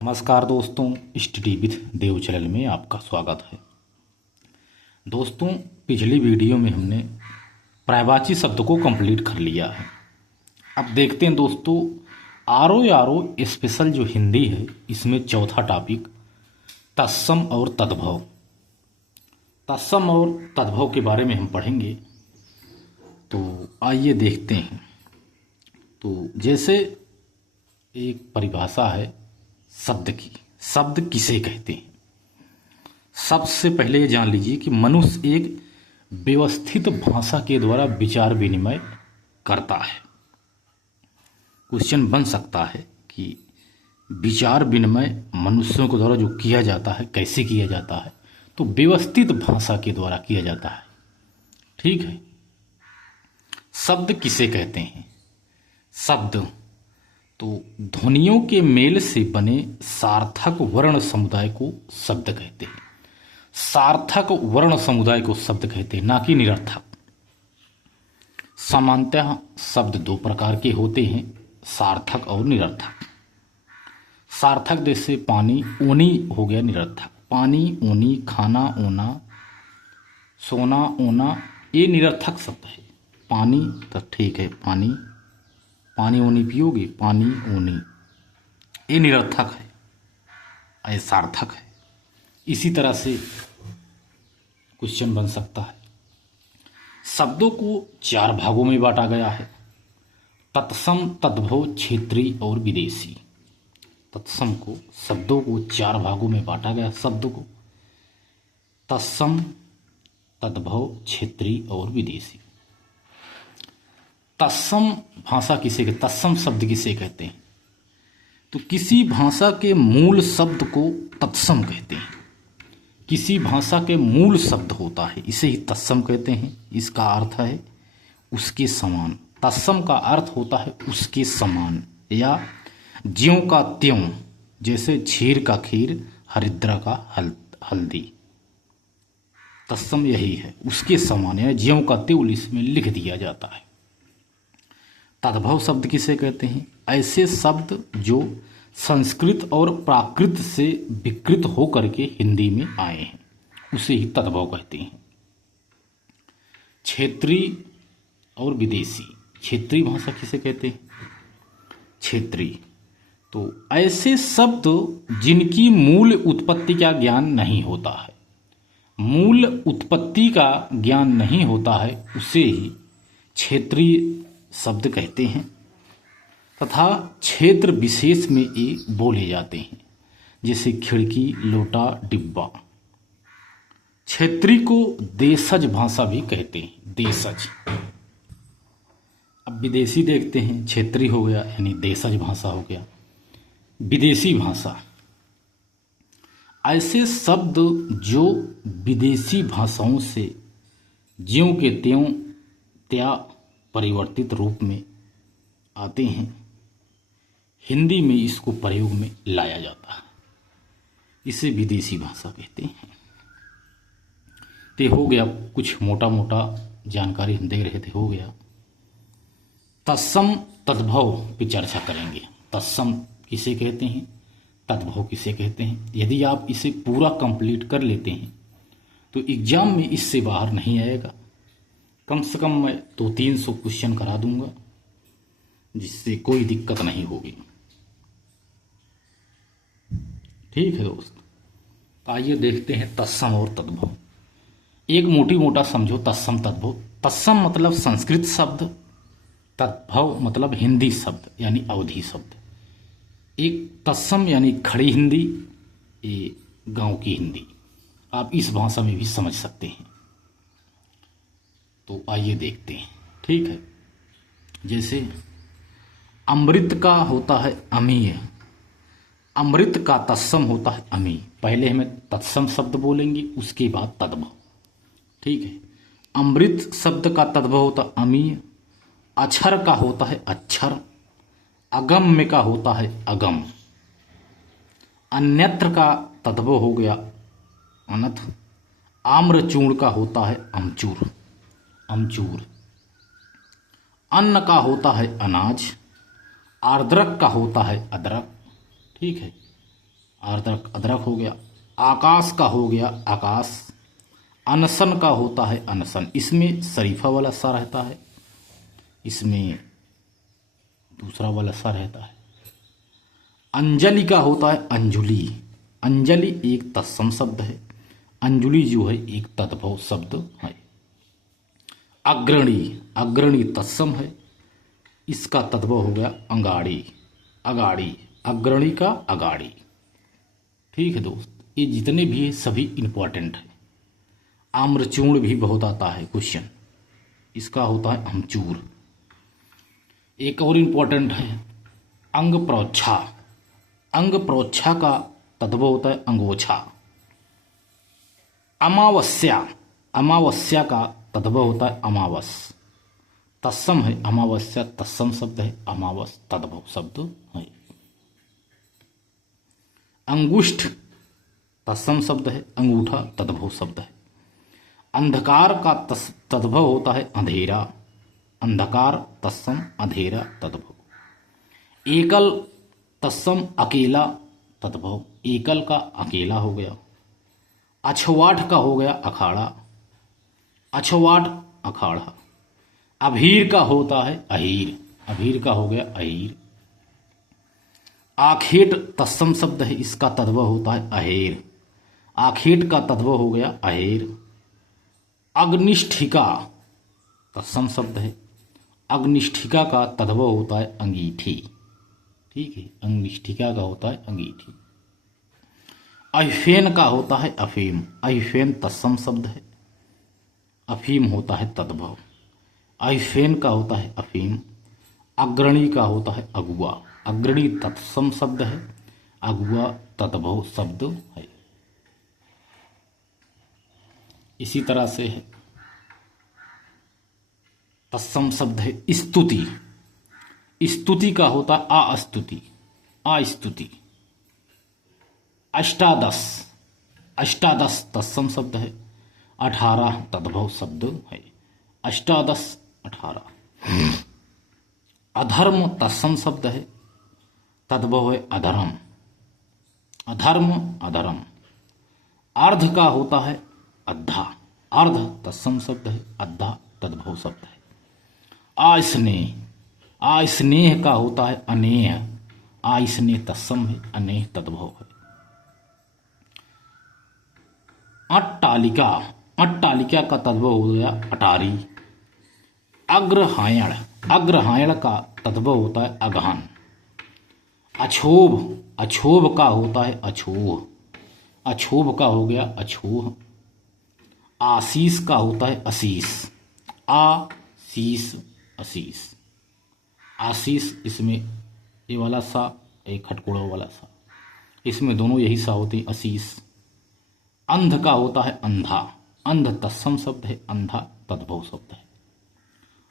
नमस्कार दोस्तों, study with Dev channel में आपका स्वागत है। दोस्तों, पिछली वीडियो में हमने पर्यायवाची शब्द को कंप्लीट कर लिया है। अब देखते हैं दोस्तों, आरो स्पेशल जो हिंदी है इसमें चौथा टॉपिक तत्सम और तद्भव। तत्सम और तद्भव के बारे में हम पढ़ेंगे, तो आइए देखते हैं। तो जैसे एक परिभाषा है शब्द की, शब्द किसे कहते हैं। सबसे पहले ये जान लीजिए कि मनुष्य एक व्यवस्थित भाषा के द्वारा विचार विनिमय करता है। क्वेश्चन बन सकता है कि विचार विनिमय मनुष्यों के द्वारा जो किया जाता है कैसे किया जाता है, तो व्यवस्थित भाषा के द्वारा किया जाता है। ठीक है। शब्द किसे कहते हैं? शब्द तो ध्वनियों के मेल से बने सार्थक वर्ण समुदाय को शब्द कहते हैं। सार्थक वर्ण समुदाय को शब्द कहते हैं, ना कि निरर्थक। सामान्यतः शब्द दो प्रकार के होते हैं, सार्थक और निरर्थक। सार्थक जैसे पानी, ऊनी हो गया निरर्थक। पानी, ऊनी, खाना, ऊना, सोना, ऊना, ये निरर्थक शब्द है। पानी तो ठीक है, पानी ऊनी पियोगे, पानी ऊनी, ये निरर्थक है, ये सार्थक है। इसी तरह से क्वेश्चन बन सकता है। शब्दों को चार भागों में बांटा गया है, तत्सम, तद्भव, क्षेत्रीय और विदेशी। तत्सम को, शब्दों को चार भागों में बांटा गया। शब्द को तत्सम, तद्भव, क्षेत्रीय और विदेशी। तत्सम भाषा किसे कहते, तत्सम शब्द किसे कहते हैं? तो किसी भाषा के मूल शब्द को तत्सम कहते हैं। किसी भाषा के मूल शब्द होता है, इसे ही तत्सम कहते हैं। इसका अर्थ है उसके समान। तत्सम का अर्थ होता है उसके समान, या ज्यों का त्यों। जैसे क्षीर का खीर, हरिद्रा का हल्दी। तत्सम यही है, उसके समान, या ज्यों का त्यों इसमें लिख दिया जाता है। तद्भव शब्द किसे कहते हैं? ऐसे शब्द जो संस्कृत और प्राकृत से विकृत होकर के हिंदी में आए हैं, उसे ही तद्भव कहते हैं। क्षेत्रीय और विदेशी। क्षेत्रीय भाषा किसे कहते हैं? क्षेत्रीय तो ऐसे शब्द जिनकी मूल उत्पत्ति का ज्ञान नहीं होता है। मूल उत्पत्ति का ज्ञान नहीं होता है, उसे ही क्षेत्रीय शब्द कहते हैं, तथा क्षेत्र विशेष में ये बोले जाते हैं, जैसे खिड़की, लोटा, डिब्बा। क्षेत्रीय को देशज भाषा भी कहते हैं, देशज। अब विदेशी देखते हैं, क्षेत्रीय हो गया यानी देशज भाषा हो गया। विदेशी भाषा, ऐसे शब्द जो विदेशी भाषाओं से ज्यों के त्यों त्या परिवर्तित रूप में आते हैं, हिंदी में इसको प्रयोग में लाया जाता है, इसे विदेशी भाषा कहते हैं। तो हो गया, कुछ मोटा मोटा जानकारी हम दे रहे थे, हो गया। तत्सम तद्भव पे चर्चा करेंगे। तत्सम किसे कहते हैं, तद्भव किसे कहते हैं। यदि आप इसे पूरा कंप्लीट कर लेते हैं तो एग्जाम में इससे बाहर नहीं आएगा। कम से कम मैं 200-300 क्वेश्चन करा दूंगा, जिससे कोई दिक्कत नहीं होगी। ठीक है दोस्त, तो आइए देखते हैं तत्सम और तद्भव। एक मोटा समझो तत्सम तद्भव। तत्सम मतलब संस्कृत शब्द, तद्भव मतलब हिंदी शब्द यानी अवधी शब्द। एक तत्सम यानी खड़ी हिंदी, ये गांव की हिंदी। आप इस भाषा में भी समझ सकते हैं। तो आइए देखते हैं। ठीक है, जैसे अमृत का होता है अमीय, अमृत का तत्सम होता है अमीय। पहले हमें तत्सम शब्द बोलेंगे, उसके बाद तद्भव। ठीक है, अमृत शब्द का तद्भव होता है अमीय। अक्षर का होता है अक्षर। अगम्य का होता है अगम। अन्यत्र का तद्भव हो गया अनथ। आम्रचूर्ण का होता है अमचूर, अमचूर। अन्न का होता है अनाज। आर्द्रक का होता है अदरक। ठीक है, अदरक अदरक हो गया। आकाश का हो गया आकाश। अनशन का होता है अनशन, इसमें शरीफा वाला सा रहता है, इसमें दूसरा वाला सा रहता है। अंजलि का होता है अंजुली। अंजलि एक तत्सम शब्द है, अंजुलि जो है एक तद्भव शब्द है। अग्रणी, अग्रणी तत्सम है, इसका तद्भव हो गया अंगाड़ी। अगाड़ी, अग्रणी का अगाड़ी। ठीक है दोस्त, ये जितने भी है सभी इंपॉर्टेंट है। आम्रचूर्ण भी बहुत आता है क्वेश्चन, इसका होता है अमचूर। एक और इंपॉर्टेंट है अंग प्रोच्छा। अंग प्रोच्छा का तद्भव होता है अंगोछा। अमावस्या, अमावस्या का तद्भव होता है अमावस। तत्सम है अमावस्या, तत्सम शब्द है, अमावस तद्भव शब्द है। अंगुष्ठ तत्सम शब्द है, अंगूठा तद्भव शब्द है। अंधकार का तद्भव होता है अंधेरा। अंधकार तत्सम, अंधेरा तद्भव। एकल तत्सम अकेला तद्भव, एकल का अकेला हो गया। अछवाट का हो गया अखाड़ा। अछवाट अखाड़ा। अभीर का होता है अहीर। अभीर का हो गया अहीर। आखेट तत्सम शब्द है, इसका तद्भव होता है अहेर। आखेट का तद्भव हो गया अहेर। अग्निष्ठिका तत्सम शब्द है, अग्निष्ठिका का तद्भव होता है अंगीठी। ठीक है, अग्निष्ठिका का होता है अंगीठी। अफेन का होता है अफीम। अफेन तत्सम शब्द है, अफीम होता है तद्भव। अफेन का होता है अफीम। अग्रणी का होता है अगुआ। अग्रणी तत्सम शब्द है, अगुआ तद्भव शब्द है। इसी तरह से है तत्सम शब्द है स्तुति। स्तुति का होता है अस्तुति, अस्तुति। अष्टादश, अष्टादश तत्सम शब्द है, 18 तद्भव शब्द है। अष्टादश 18। अधर्म तत्सम शब्द है, तद्भव है अधर्म। अधर्म अधर्म। अर्ध का होता है अद्धा। अर्ध तत्सम शब्द है, अद्धा तद्भव शब्द है। आस्नेह, आस्नेह का होता है अनेह। आस्नेह तत्सम है, अनेह तद्भव है। अट्टालिका, अट्टालिका का तद्भव हो गया अटारी। अग्रहायण, अग्रहायण का तद्भव होता है अगहन। अछोभ, अछोभ का होता है अछोह। अछोभ का हो गया अछोह। आशीष का होता है असीस। आशीष, असीस। आशीष, इसमें ये वाला सा, एक खटकोड़ा वाला सा, इसमें दोनों यही सा होते हैं असीस। अंध का होता है अंधा। अंध तत्सम शब्द है, अंधा तद्भव शब्द है।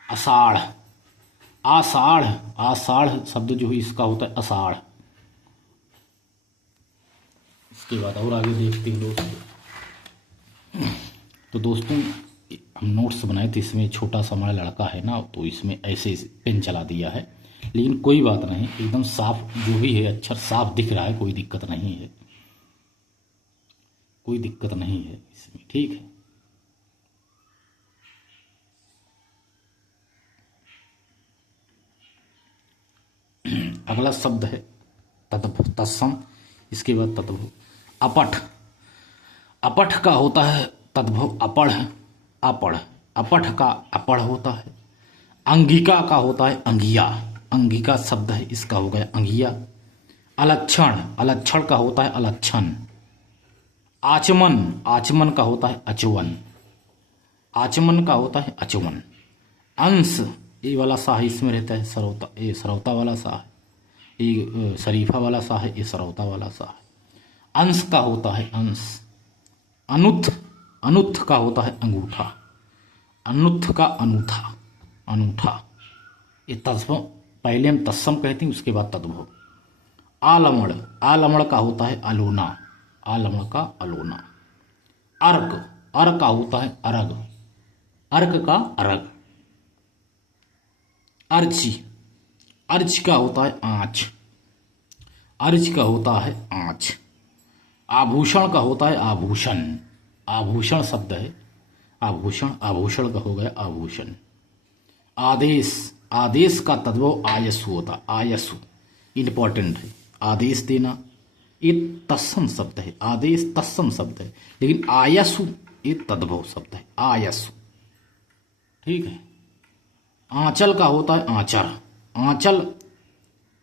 आषाढ़, आषाढ़, आषाढ़ शब्द जो है इसका होता है अषाढ़। इसके बाद और आगे देखते हैं दोस्तों। तो दोस्तों हम नोट्स बनाए थे, इसमें छोटा सा हमारा लड़का है ना, तो इसमें ऐसे पेन चला दिया है, लेकिन कोई बात नहीं, एकदम साफ जो भी है अक्षर साफ दिख रहा है, कोई दिक्कत नहीं है, कोई दिक्कत नहीं है इसमें। ठीक है, अगला शब्द है तद्भव तत्सम, इसके बाद तद्भव। अपठ, अपठ का होता है तद्भव अपढ़। अपढ़, अपठ का अपढ़ होता है। अंगिका का होता है अंगिया। अंगिका शब्द है, इसका हो गया अंगिया। अलक्षण, अलक्षण का होता है अलक्षण। आचमन, आचमन का होता है अचवन। आचमन का होता है अचवन। अंश, ये वाला सा है, इसमें रहता है सरौता, ये सरौता वाला सा है, ये शरीफा वाला सा है, ये सरौता वाला सा है। अंश का होता है अंश। अनुत्थ, अनुत्थ का होता है अंगूठा। अनुत्थ का अनूठा, अनूठा। ये तत्सम, पहले हम तत्सम कहते हैं, उसके बाद तद्भव। आलमड़, आलमड़ का होता है अलोना। आलमड़ का अलोना। अर्क, अर्क का होता है अरग। अर्क का अरग। अर्ची, अर्च का होता है आँच। अर्च का होता है आँच। आभूषण का होता है आभूषण, आभूषण शब्द है आभूषण, आभूषण का हो गया आभूषण। आदेश, आदेश का तद्भव आयसु होता, आयसु इंपॉर्टेंट है, आदेश देना ये तत्सम शब्द है, आदेश तत्सम शब्द है, लेकिन आयसु ये तद्भव शब्द है, आयसु। ठीक है। आंचल का होता है आंचर, आंचल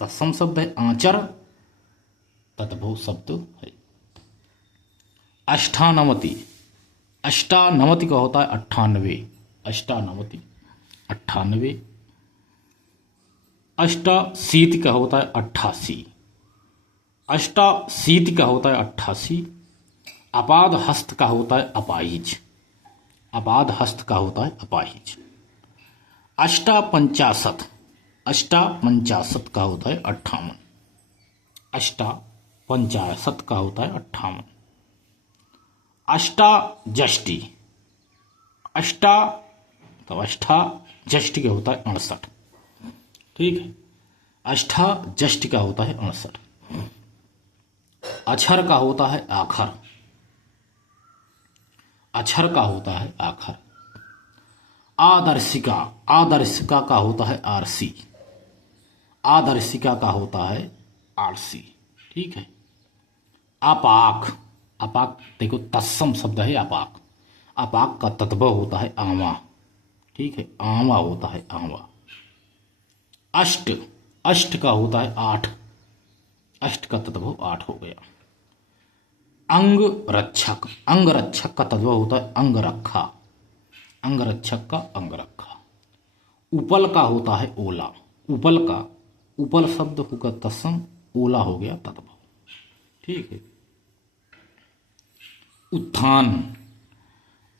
तत्सम शब्द है, आंचर तद्भव शब्द है। अष्टानवति, अष्टानवति का होता है 98, अष्टानवति 98। अष्टाशीति का होता है 88, अष्टाशीति का होता है 88। अपाद हस्त का होता है अपाहिज, अपाद हस्त का होता है अपाहिज। अष्टापंचाशत, अष्टापंचाशत का होता है 58, अष्टापंचाशत का होता है 58। अष्टाजष्टि, अष्टा तो अष्टाजष्टि का होता है 68। ठीक है। अष्टाजष्टि का होता है 68। अक्षर का होता है आखर, अक्षर का होता है आखर। आदर्शिका, आदर्शिका का होता है आरसी, आदर्शिका का होता है आरसी। ठीक है। अपाक, अपाक देखो तत्सम शब्द है अपाक, अपाक का तद्भव होता है आवा। ठीक है। आवा होता है आवा। अष्ट, अष्ट का होता है 8, अष्ट का तद्भव 8 हो गया। अंग रक्षक, अंग रक्षक का तद्भव होता है अंगरखा, अंगरक्षक का अंगरखा। उपल का होता है ओला, उपल का, उपल शब्द होगा तत्सम, ओला हो गया तद्भव। ठीक है। उत्थान,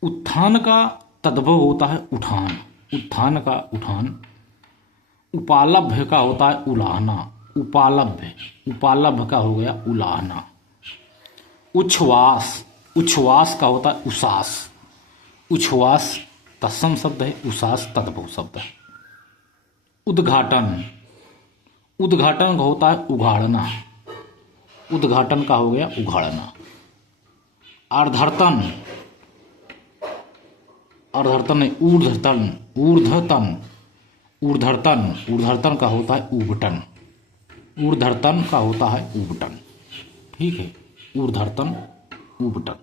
उत्थान का तद्भव होता है उठान, उत्थान का उठान। उपालभ्य का होता है उलाहना, उपालभ्य, उपालभ्य का हो गया उलाहना। उच्छ्वास, उच्छ्वास का होता है उसास, उच्छ्वास तत्सम शब्द है, उसास तद्भव शब्द है। उद्घाटन, उद्घाटन का होता है उघाड़ना, उद्घाटन का हो गया उघाड़ना। अर्धर्तन, अर्धर्तन नहीं ऊर्ध्वतन, ऊर्ध्वतन, ऊर्ध्वतन, ऊर्ध्वतन का होता है उबटन, ऊर्ध्वतन का होता है उबटन। ठीक है। ऊर्ध्वतन उबटन।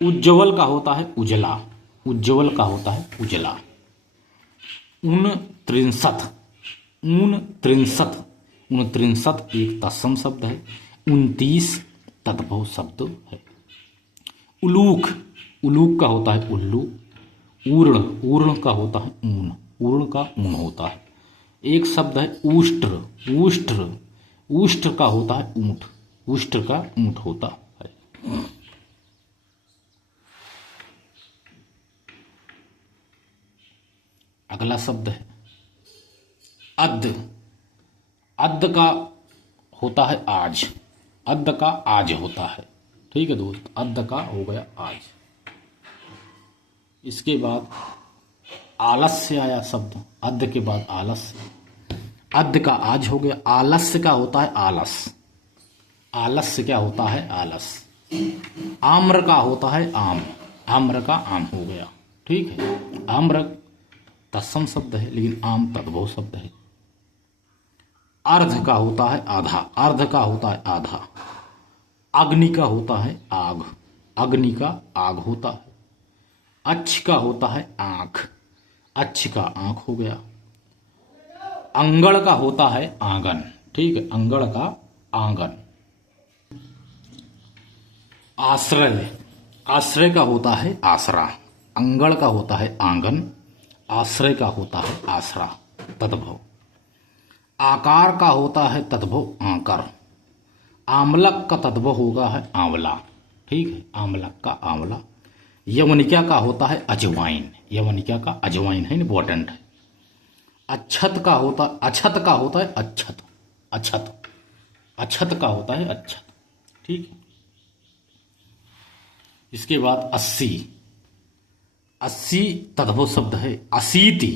उज्ज्वल का होता है उजला, उज्ज्वल का होता है उजला। 29, 29, 29 एक तत्सम शब्द है, 29 तद्भव शब्द है। उलूक, उलूक का होता है उल्लू। ऊर्ण, ऊर्ण का होता है ऊन, ऊर्ण का ऊन होता है। एक शब्द है ऊष्ट्र, ऊष्ट्र, ऊष्ट्र का होता है ऊंट, ऊष्ट्र का ऊंट होता है। अगला शब्द है अद्द, अद्द का होता है आज, अद्द का आज होता है। ठीक है दोस्त, अद्द का हो गया आज। इसके बाद आलस्य आया शब्द, अद्द के बाद आलस्य, अद्द का आज हो गया। आलस्य का होता है आलस, आलस्य क्या होता है आलस। आम्र का होता है आम, आम्र का आम हो गया। ठीक है। आम्र तत्सम शब्द है, लेकिन आम तद्भव शब्द है। अर्ध का होता है आधा, अर्ध का होता है आधा। अग्नि का होता है आग, अग्नि का आग होता है। अच्छ का होता है आंख, अच्छ का आंख हो गया। अंगड़ का होता है आंगन। ठीक है। अंगड़ का आंगन। आश्रय, आश्रय का होता है आसरा। अंगड़ का होता है आंगन, आश्रय का होता है आसरा तद्भव। आकार का होता है तद्भव आकर। आमलक का तद्भव होगा है आंवला। ठीक है। आमलक का आंवला। यवनिका का होता है अजवाइन, यवनिका का अजवाइन है, इंपॉर्टेंट है। अक्षत का होता, अक्षत का होता है अच्छत, अक्षत, अक्षत का होता है अच्छत। ठीक है। इसके बाद 80, 80 तद्भव शब्द है अशीति,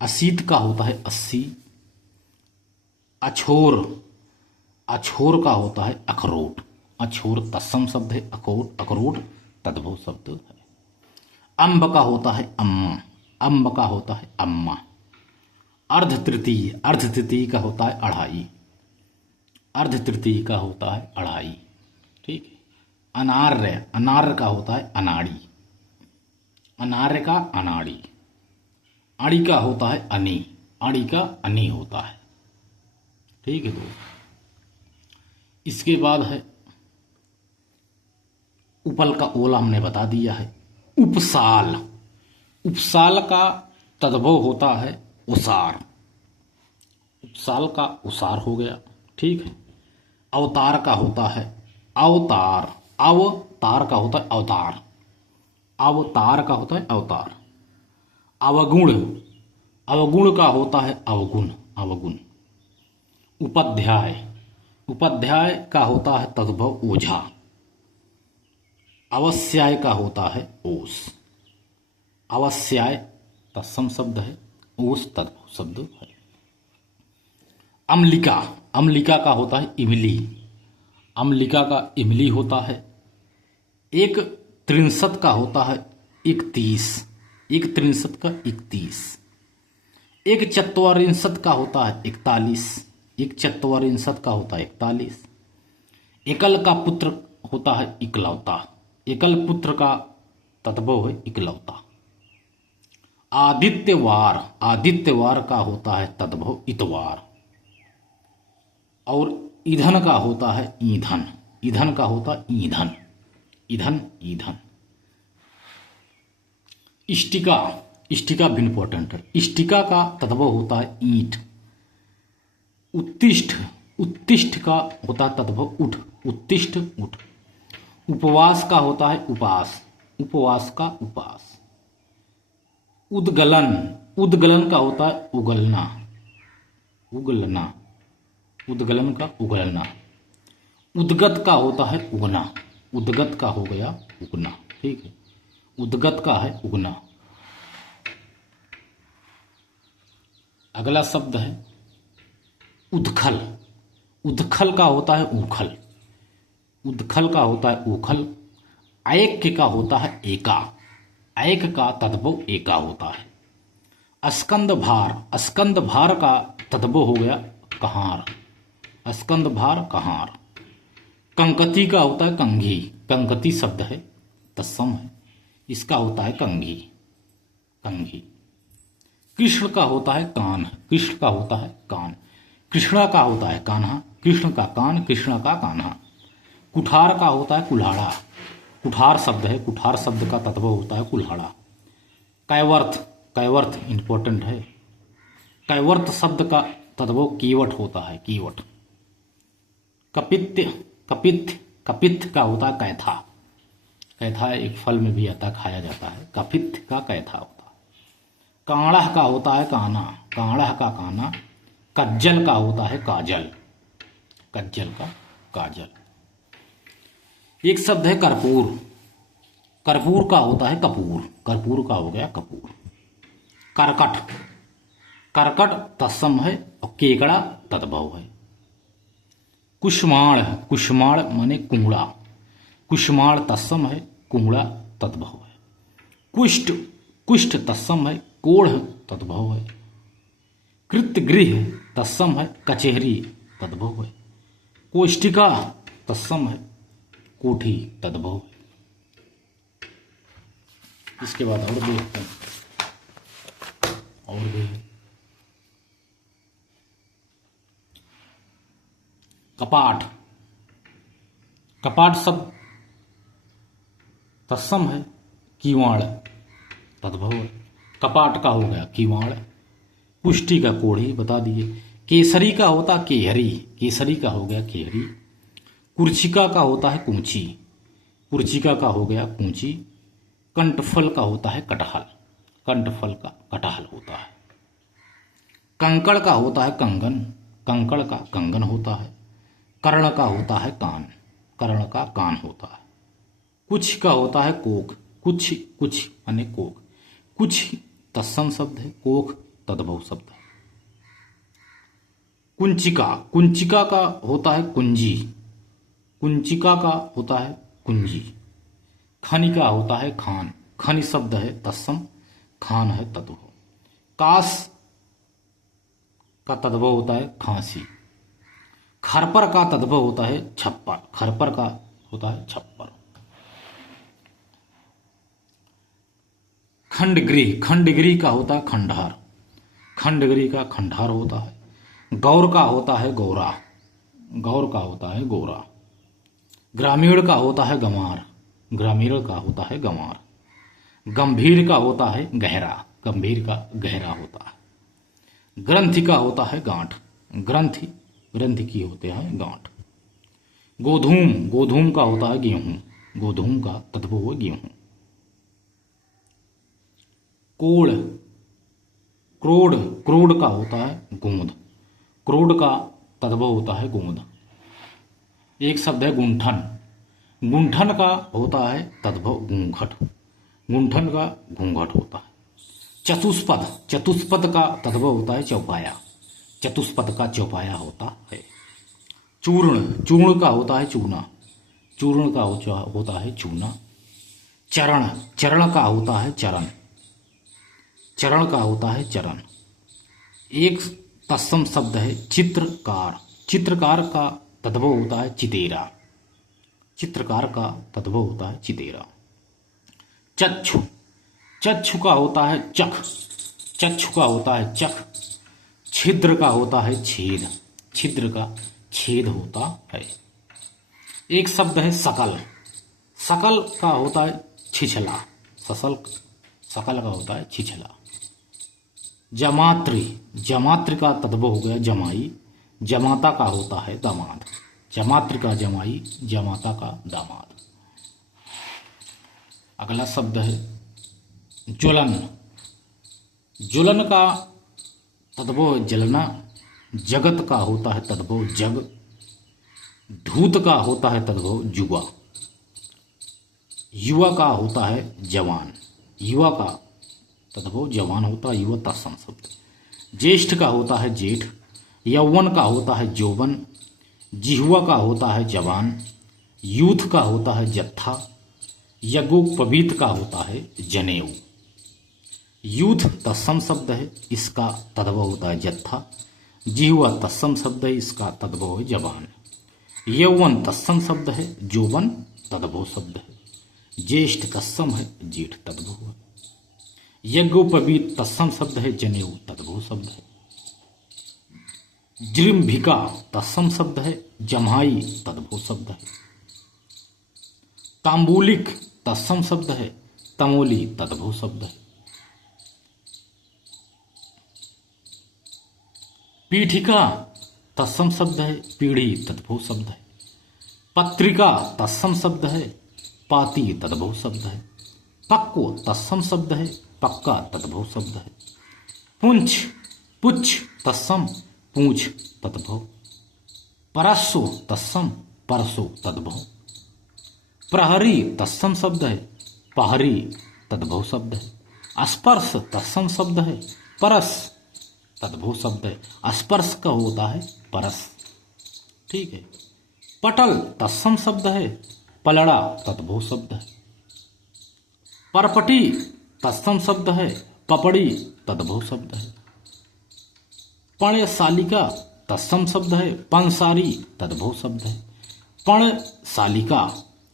अशीत का होता है 80। अछोर, अछोर का होता है अखरोट, अछोर तत्सम शब्द है, अखरोट अखरोट तद्भव शब्द है। अम्ब का होता है अम्मा, अम्ब का होता है अम्मा। अर्ध तृतीय, अर्ध तृतीय का होता है अढ़ाई, अर्ध तृतीय का होता है अढ़ाई, ठीक है। अनार्य, अनार्य का होता है अनाड़ी, अनार्य का अनाड़ी। अड़ी का होता है अनि, अड़ी का अनि होता है, ठीक है दोस्त। इसके बाद है उपल का ओला हमने बता दिया है। उपसाल, उपसाल का तद्भव होता है उसार, उपसाल का उसार हो गया, ठीक है। अवतार का होता है अवतार, अवतार का होता है अवतार, अवतार का होता है अवतार। अवगुण, अवगुण का होता है अवगुण, अवगुण। उपाध्याय, उपाध्याय का होता है तद्भव ओझा। अवस्याय का होता है ओस, अवस्याय तत्सम शब्द है, ओस तद्भव शब्द है। अम्लिका, अम्लिका का होता है इमली, अम्लिका का इमली होता है। एक त्रिंशत का होता है 31, एक त्रिंशत का 31। एक चत्वारिंशत का होता है 41, एक चत्वारिंशत का होता है 41। एकल का पुत्र होता है इकलौता, एकल पुत्र का तद्भव है इकलौता। आदित्यवार, आदित्यवार का होता है तद्भव इतवार। और ईंधन का होता है ईंधन, ईंधन का होता है ईंधन, ईंधन ईंधन। इष्टिका, इष्टिका भी इंपॉर्टेंट है। इष्टिका का तद्भव होता है ईंट। उत्तिष्ठ, उत्तिष्ठ का होता है तद्भव उठ, उत्तिष्ठ उठ। उपवास का होता है उपास, उपवास का उपास। उद्गलन, उद्गलन का होता है उगलना, उगलना, उद्गलन का उगलना। उद्गत का होता है उगना, उद्गत का हो गया उगना, ठीक है। उद्गत का है उगना। अगला शब्द है उद्खल, उद्खल का होता है उखल, उद्खल का होता है उखल। ऐक्य का होता है एका, ऐक का तद्भव एका होता है। स्कंद भार, स्कंद भार का तद्भव हो गया कहार, स्कंद भार कहार। कंकती का होता है कंघी, कंकती शब्द है तत्सम है, इसका होता है कंघी, कंघी। कृष्ण का होता है कान, कृष्ण का होता है कान। कृष्णा का होता है कान्हा, कृष्ण का कान, कृष्ण का कान्हा। कुठार का होता है कुल्हाड़ा, कुठार शब्द है, कुठार शब्द का तत्व होता है कुल्हाड़ा। कैवर्थ, कैवर्थ इंपॉर्टेंट है। कैवर्थ शब्द का तद्भव कीवट होता है, कीवट। कपित्य, कपित्थ, कपित्थ का होता है कैथा, कैथा एक फल में भी आता, खाया जाता है, कपित्थ का कैथा होता है। काढ़ा का होता है काना, काढ़ा का काना। कज्जल का होता है काजल, कज्जल का काजल। एक शब्द है कर्पूर, कर्पूर का होता है कपूर, कर्पूर का हो गया कपूर। करकट, करकट तत्सम है और केकड़ा तद्भव है। कुष्माण, कुष्माण माने कुंगड़ा, कुष्माण तत्सम है, कुंगड़ा तद्भव है। कुष्ठ, कुष्ठ तत्सम है, कोढ़ तद्भव है। कृतगृह तत्सम है, कचहरी तद्भव है। कोष्टिका तत्सम है, कोठी तद्भव है। इसके बाद और देखते हैं, और भी है। कपाट, कपाट शब्द तत्सम है, कीवाड़ तद्भव है। कपाट का हो गया कीवाड़। कुष्टी का कोढ़ी बता दिए। केसरी का होता केहरी, केसरी का हो गया केहरी। कुर्चिका का होता है कूंची, कुर्चिका का हो गया कूंची। कंठफल का होता है कटहल, कंठफल का कटहल होता है। कंकड़ का होता है कंगन, कंकड़ का कंगन होता है। कर्ण का होता है कान, कर्ण का कान होता है। कुछ का होता है कोख, कुछ, कुछ माने कोख। कुछ तत्सम शब्द है, कोख तद्भव शब्द है। कुंचिका, कुंचिका का होता है कुंजी, कुंचिका का होता है कुंजी। खनिका होता है खान, खनि शब्द है तत्सम, खान है तद्भव। कास का तद्भव होता है खांसी। खरपर का तद्भव होता है छप्पर, खरपर का होता है छप्पर। खंडगृह, खंडगृह का होता है खंडहर, खंडगृह का खंडहर होता है। गौर का होता है गौरा, गौर का होता है गौरा। ग्रामीण का होता है गंवार, ग्रामीण का होता है गंवार। गंभीर का होता है गहरा, गंभीर का गहरा होता है। ग्रंथि का होता है गांठ, ग्रंथि ग्रंथि की होते हैं गांठ। गोधूम, गोधूम का होता है गेहूं, गोधूम का तद्भव है गेहूं। कोड़, क्रोड़, क्रोड़ का होता है गोंद, क्रोड़ का तद्भव होता है गोंद। एक शब्द है गुंठन, गुंठन का होता है तद्भव घूंघट, गुंठन का घूंघट होता है। चतुष्पद, चतुष्पद का तद्भव होता है चौपाया, चतुष्पद का चौपाया होता है। चूर्ण, चूर्ण का होता है चूना, चूर्ण का होता है चूना। चरण, चरण का होता है चरण, चरण का होता है चरण। एक तत्सम शब्द है चित्रकार, चित्रकार का तद्भव होता है चितेरा, चित्रकार का तद्भव होता है चितेरा। चक्षु, चक्षु का होता है चख, चक्षु का होता है चख। छिद्र का होता है छेद, छिद्र का छेद होता है। एक शब्द है सकल, सकल का होता है छिछला, ससल, सकल का होता है छिछला। जमात्री, जमात्र का तद्भव हो गया जमाई, जमाता का होता है दामाद, जमात्र का जमाई, जमाता का दामाद। अगला शब्द है ज्वलन, ज्वलन का तद्भव जलना। जगत का होता है तद्भव जग, धूत का होता है तद्भव जुआ। युवा का होता है जवान, युवा का तद्भव जवान होता है, युवा तत्सम शब्द। ज्येष्ठ का होता है जेठ, यौवन का होता है जौवन, जिह्वा का होता है जवान, यूथ का होता है जत्था, यज्ञोपवीत का होता है जनेऊ। यूथ तत्सम शब्द है, इसका तद्भव होता है जत्था। जिह्वा तत्सम शब्द है, इसका तद्भव है जवान। यौवन तत्सम शब्द है, जौवन तद्भव शब्द है। ज्येष्ठ तत्सम है, जेठ तद्भव है। यज्ञोपवीत तत्सम शब्द है, जनेऊ तद्भव शब्द है। जृंभिका तत्सम शब्द है, जम्हाई तद्भव शब्द है। तांबूलिक तत्सम शब्द है, तमोली तद्भव शब्द है। पीठिका तत्सम शब्द है, पीढ़ी तद्भव शब्द है। पत्रिका तत्सम शब्द है, पाती तद्भव शब्द है। पक्को तत्सम शब्द है, पक्का तद्भव शब्द है। पुंछ, पुच्छ तत्सम, पूंछ तद्भव। परस्सो तत्सम, परसो तद्भव। प्रहरी तत्सम शब्द है, पहरी तद्भव शब्द है। स्पर्श तत्सम शब्द है, परस तद्भव शब्द है। स्पर्श का होता है परस, ठीक है। पटल तत्सम शब्द है, पलड़ा तद्भव शब्द है। परपटी तत्सम शब्द है, पपड़ी तद्भव शब्द है। पर्णशालिका तत्सम शब्द है, पंसारी तद्भव शब्द है। पर्णशालिका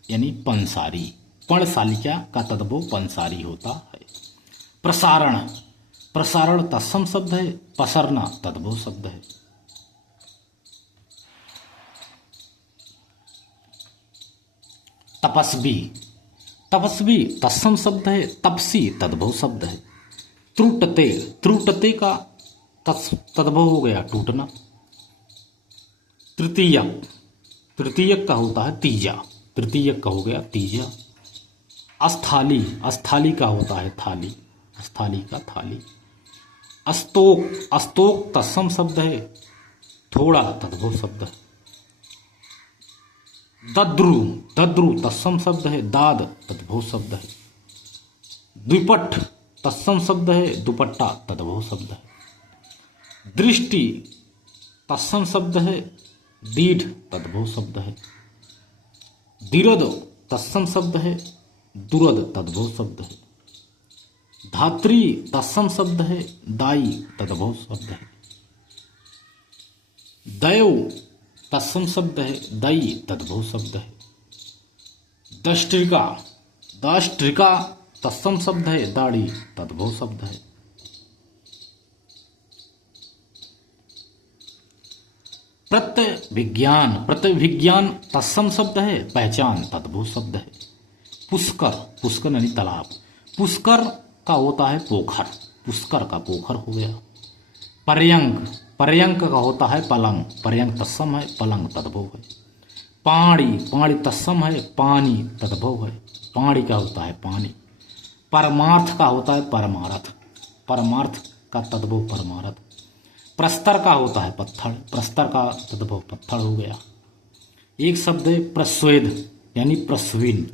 यानी पंसारी, पर्णशालिका का तद्भव पंसारी होता है। प्रसारण, प्रसारण तत्सम शब्द है, पसरना तद्भव शब्द है। तपस्वी, तपस्वी तत्सम शब्द है, तपसी तद्भव शब्द है। त्रुटते, त्रुटते का तद्भव हो गया टूटना। तृतीयक, तृतीयक का होता है तीजा, तृतीयक का हो गया तीजा। अस्थाली, अस्थाली का होता है थाली, अस्थाली का थाली। अस्तोक, अस्तोक तत्सम शब्द है, थोड़ा तद्भव शब्द है। दद्रु, दद्रु तत्सम शब्द है, दाद तद्भव शब्द है। द्विपट तत्सम शब्द है, दुपट्टा तद्भव शब्द है। दृष्टि तत्सम शब्द है दीढ़ तद्भव शब्द है। दिरद तत्सम शब्द है दुरद तद्भव शब्द है। धात्री तत्सम शब्द है दाई तद्भव शब्द है। दयो तत्सम शब्द है दई तद्भव शब्द है। दष्ट्रिका दाष्ट्रिका तत्सम शब्द है दाढ़ी तद्भव शब्द है। प्रत्यय विज्ञान तत्सम शब्द है पहचान तद्भव शब्द है। पुष्कर पुष्कर यानी तालाब, पुष्कर का होता है पोखर, पुष्कर का पोखर हो गया। पर्यंक पर्यंक का होता है पलंग, पर्यंक तत्सम है पलंग तद्भव है। पाणी पाणी तत्सम है पानी तद्भव है, पाणी का होता है पानी। परमार्थ का होता है परमारथ, परमार्थ का तद्भव परमारथ। प्रस्तर का होता है पत्थर, प्रस्तर का तद्भव पत्थर हो गया। एक शब्द है प्रस्वेद यानी प्रस्विन,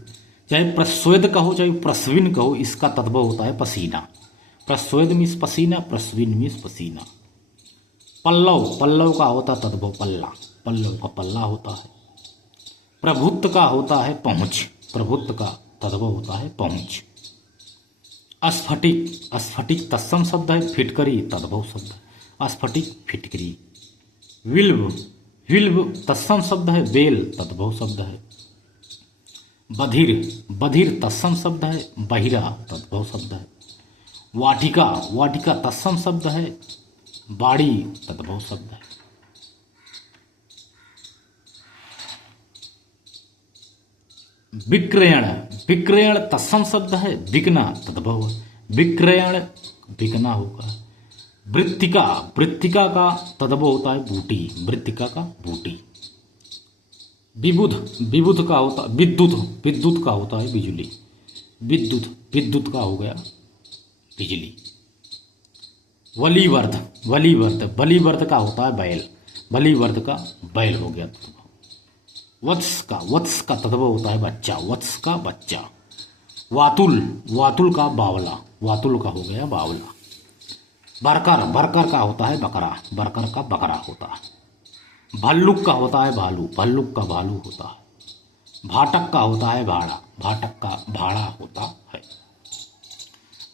चाहे प्रस्वेद कहो चाहे प्रस्विन कहो, इसका तद्भव होता है पसीना। प्रस्वेद मीन्स पसीना, प्रस्विन मीन्स पसीना। पल्लव पल्लव का होता है तद्भव पल्ला, पल्लव का पल्ला होता है। प्रभुत्व का होता है पहुंच, प्रभुत्व का तद्भव होता है पहुंच। स्फटिक स्फटिक तत्सम शब्द है फिटकरी तद्भव शब्द है, स्फटिक फिटकरी। विल्व विल्व तत्सम शब्द है बेल तद्भव शब्द है। बधिर बधिर तत्सम शब्द है बहिरा तद्भव शब्द है। वाटिका वाटिका तत्सम शब्द है बाड़ी तद्भव शब्द है। विक्रयण विक्रयण तत्सम शब्द है बिकना तद्भव, विक्रयण बिकना होगा। वृत्तिका वृत्तिका का तद्भव होता है बूटी, वृत्तिका का बूटी। विबुध विबुध का होता विद्युत, विद्युत का होता है बिजली, विद्युत विद्युत का हो गया बिजली। वलीवर्ध वलीवर्ध बलीवर्ध का होता है बैल, बलीवर्ध का बैल हो गया तद्भव। वत्स का तद्भव होता है बच्चा, वत्स का बच्चा। वातुल वातुल का बावला, वातुल का हो गया बावला। बरकर बरकर का होता है बकरा, बरकर का बकरा होता है। भल्लुक का होता है भालू, भल्लुक का भालू होता है। भाटक का होता है भाड़ा, भाटक का भाड़ा होता है।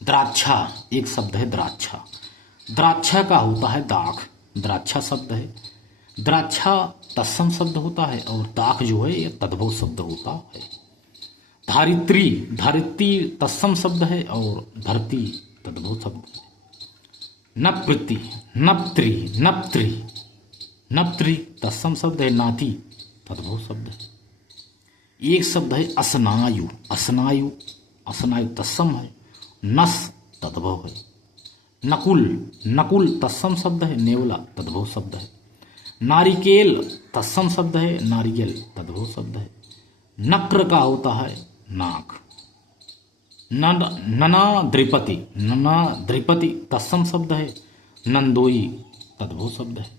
द्राक्षा एक शब्द है द्राक्षा, द्राक्षा का होता है दाख, द्राक्षा शब्द है। द्राक्षा तत्सम शब्द होता है और दाख जो है यह तद्भव शब्द होता है। धारित्री धारित्री तत्सम शब्द है और धरती तद्भव शब्द है। नप्ति नप्त्री नप्त्री नप्त्री तत्सम शब्द है नाती तद्भव शब्द है। एक शब्द है असनायु, असनायु असनायु तत्सम है नस तद्भव है। नकुल नकुल तत्सम शब्द है नेवला तद्भव शब्द है। नारिकेल तत्सम शब्द है नारियल तद्भव शब्द है। नक्र का होता है नाक। ननाद्रिपति ननाद्रिपति तत्सम शब्द है नंदोई तद्भव शब्द है।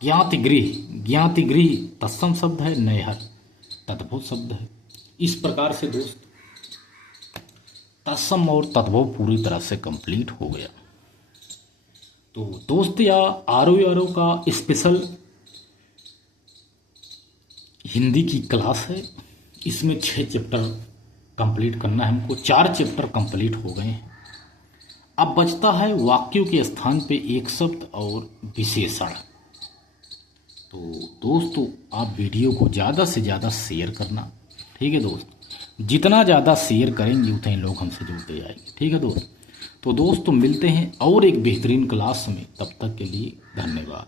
ज्ञातिगृह तत्सम शब्द है नैहर तद्भव शब्द है। इस प्रकार से दोस्त तत्सम और तद्भव पूरी तरह से कंप्लीट हो गया। तो दोस्त या आरो का स्पेशल हिंदी की क्लास है, इसमें 6 चैप्टर कंप्लीट करना है हमको। 4 चैप्टर कंप्लीट हो गए हैं। अब बचता है वाक्यों के स्थान पे एक शब्द और विशेषण। तो दोस्तों आप वीडियो को ज़्यादा से ज़्यादा शेयर करना, ठीक है दोस्त। जितना ज़्यादा शेयर करेंगे उतने लोग हमसे जुड़ते जाएंगे, ठीक है दोस्त। तो दोस्तों मिलते हैं और एक बेहतरीन क्लास में, तब तक के लिए धन्यवाद।